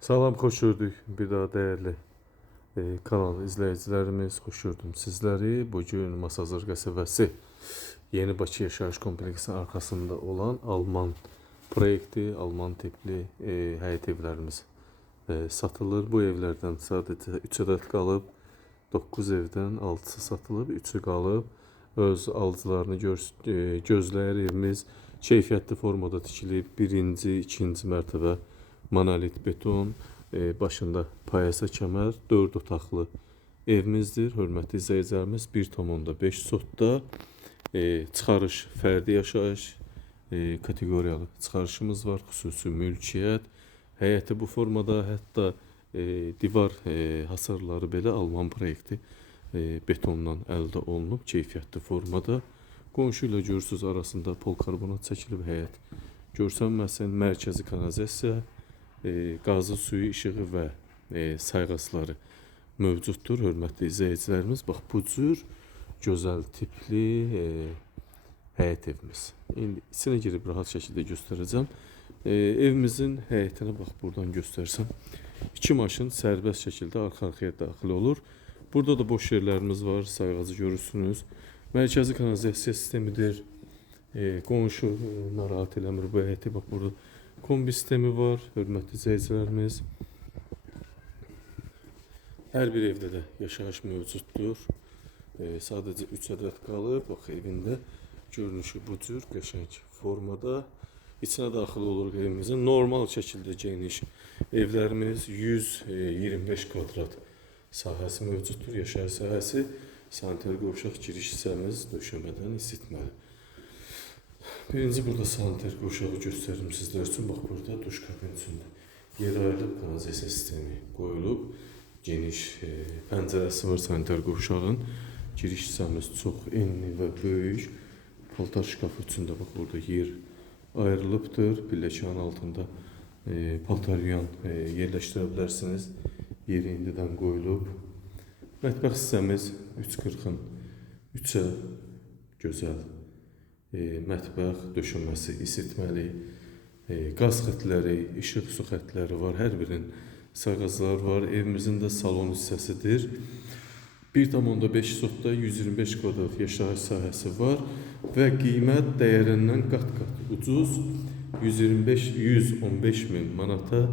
Salam, xoş gördük. Bir daha değerli kanal izleyicilerimiz, xoş gördüm sizleri. Bugün Masazır qəsəbəsi Yeni Bakı Yaşayış Kompleksinin arkasında olan Alman proyekti, Alman tipli həyət evlərimiz satılır. Bu evlerden sadece 3 adet qalıb. 9 evden 6'sı satılıb, 3'ü qalıb. Öz alıcılarını gözləyir evimiz. Keyfiyyətli formada tikilib. Birinci, ikinci mərtəbə monolit beton, başında payasa kəmər, 4 otaqlı evimizdir. Hörmətli izləyicilərimiz, 1,5 sotda çıxarış, fərdi yaşayış, kateqoriyalı çıxarışımız var. Xüsusi mülkiyyət, həyəti bu formada, hətta divar hasarları belə Alman proyekti betondan əldə olunub, keyfiyyətli formada. Qonşu ilə görürsünüz arasında polkarbonat çəkilib həyət. Görsənməsin, mərkəzi kanalizasiya, qazı suyu, işığı və sayğacları mövcuddur. Hörmətli izləyicilərimiz, bax bu cür gözəl tipli həyət evimiz. İndi içine girib rahat şəkildə göstərəcəm. Evimizin həyətinə bax buradan göstərsəm. 2 maşın sərbəst şəkildə arxa-arxaya daxil olur. Burada da boş yerlərimiz var, sayğacı görürsünüz. Mərkəzi kanalizasiya sistemidir. Qonşu narahat eləmir bu həyəti. Bax burada kombi sistemi var, hörmətli izləyicilərimiz. Hər bir evdə də yaşayış mövcuddur. Sadəcə 3 ədəd qalıb. Bax evində görünüşü bu cür qəşəng formada. İçine daxil oluruq evimizin. Normal şəkildə geniş evlərimiz 125 kvadrat sahəsi mövcuddur. Yaşayış sahəsi, sanitar qovşaq giriş hissəmiz döşəmədən isitməli. Birinci burada sanitar qovşağı göstərim sizlər üçün. Bax burada duş kabin içində yer ayrılıb, kanalizasiya sistemi qoyulub. Geniş pəncərəsi var sanitar qovşağın. Giriş hissəmiz çox enli və böyük. Paltar şkafı içində bax burada yer ayrılıbdır. Pilləkənin altında paltar yuyan yerləşdirə bilərsiniz. Yeri indidən qoyulub. Mətbəx hissəmiz 340-ın 3-ə gözəl mətbəx döşəməsi, isitməli, qaz xətləri, işıq su xətləri var. Hər birinin sayğacları var. Evimizin də salon hissəsidir. 1,5 sotda 125 kvadrat yaşayış sahəsi var və qiymət dəyərindən qat-qat ucuz. 115 min manata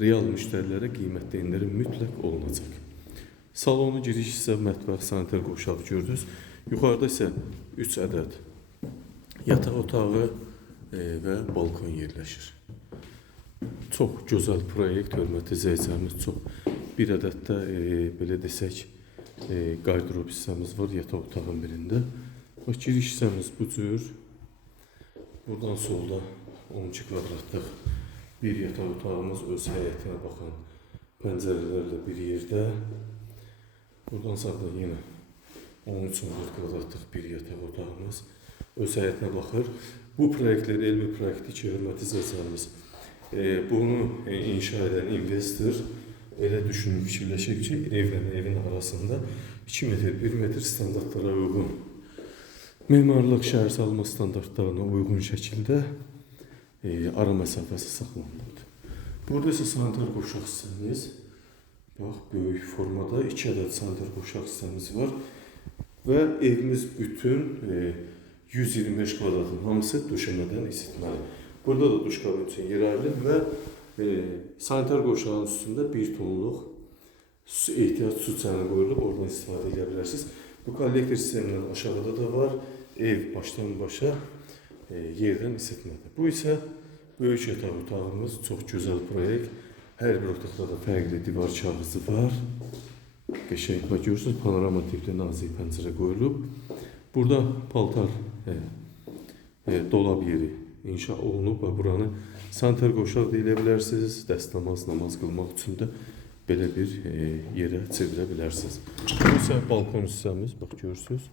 real müştərilərə qiymətdə indirim mütləq olunacaq. Salonu giriş isə mətbəx, sanitar qovşağı gördünüz. Yuxarıda isə 3 ədəd yataq otağı və balkon yerləşir. Çox gözəl proyekt, hörmətli izləyicilərimiz, çox. Bir ədəd də belə desək qardırop hissəmiz var yataq otağın birində. Bax giriş hissəmiz bu cür. Buradan solda 12 kvadratlıq bir yataq otağımız öz həyətinə baxan pəncərələrlə bir yerdə. Buradan sağda yenə 13-14 kvadratlıq bir yataq otağımız öz həyətinə baxır. Bu proyektlər el bir proyekti ki, hörmətli izləyicilərimiz, bunu inşa edən investor elə düşünüb fikirləşir ki, evlə evin arasında 2 metr, 1 metr standartlara uyğun, memarlıq şəhər salma standartlarına uyğun şəkildə ara məsafəsi saxlanılır. Burada isə sanitar qovşaq hissəmiz, bax, böyük formada 2 ədəd sanitar qovşaq hissəmiz var və evimiz bütün 125 kvadratın hamısı döşəmədən isitməli. Burada da duş kabin üçün yer ayrılıb və sanitar qovşağın üstündə 1 tonluq ehtiyac su çəni qoyulub, oradan istifadə edə bilərsiniz. Bu kollektor sistemindən aşağıda da var. Ev başdan başa yerdən isitmədir. Bu isə böyük yataq otağımız, çox gözəl proyekt. Hər bir otaqda da fərqli divar kağızı var. Qəşəng, bax görürsünüz, panorama tipli nazik pəncərə qoyulub. Burada paltar dolab yeri inşa olunub və buranı sanitar qovşaq deyilə bilərsiniz. Dəstəmaz, namaz qılmaq üçün də belə bir yerə çevirə bilərsiniz. Bu isə balkon hissəmiz, bax görürsünüz.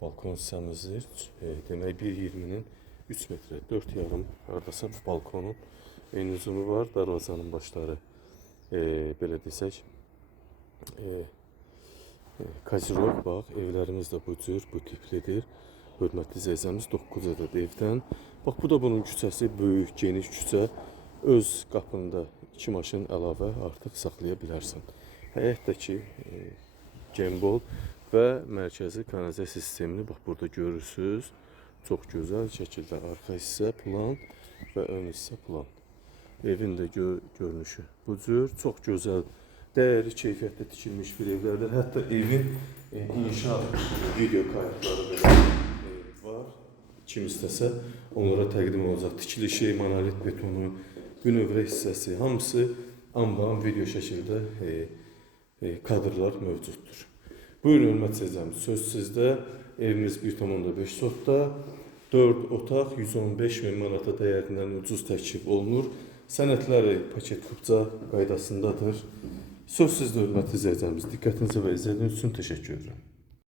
Balkon hissəmizdir. Demək 1,20-nin 3 metrə, 4,5 hardasa balkonun eyni uzumu var. Darvazanın başları belə desək kazirok, bax evlərimiz də bu cür, bu tiplidir. Hörmətli izləyicilərimiz, 9 ədəd evdən. Bax bu da bunun küçəsi, böyük, geniş küçə. öz qapında 2 maşın əlavə artıq saxlaya bilərsən. Həyətdəki Gembol və mərkəzi kanalizasiya sistemini bax burada görürsüz. Çox gözəl şəkildə arxa hissə plan və ön hissə plan. Evin də görünüşü bu cür çox gözəl, dəyərli keyfiyyətdə tikilmiş bir evlərdir. Hətta evin inşaat video kayıtları belə var. Kim istəsə onlara təqdim olacaq. Tikilişi, monolit betonu, bünövrə hissəsi hamısı anban video şəkildə kadrlar mövcuddur. Buyurun hörmət sezəm, söz sizdə. Evimiz 1,5 sotda, 4 otaq 115.000 manata dəyərindən ucuz təklif olunur. Sənədləri paket kupça qaydasındadır. Söz sizdə hörmətli izləyicimiz. Diqqətinizə və izlədiyiniz üçün təşəkkür edirəm.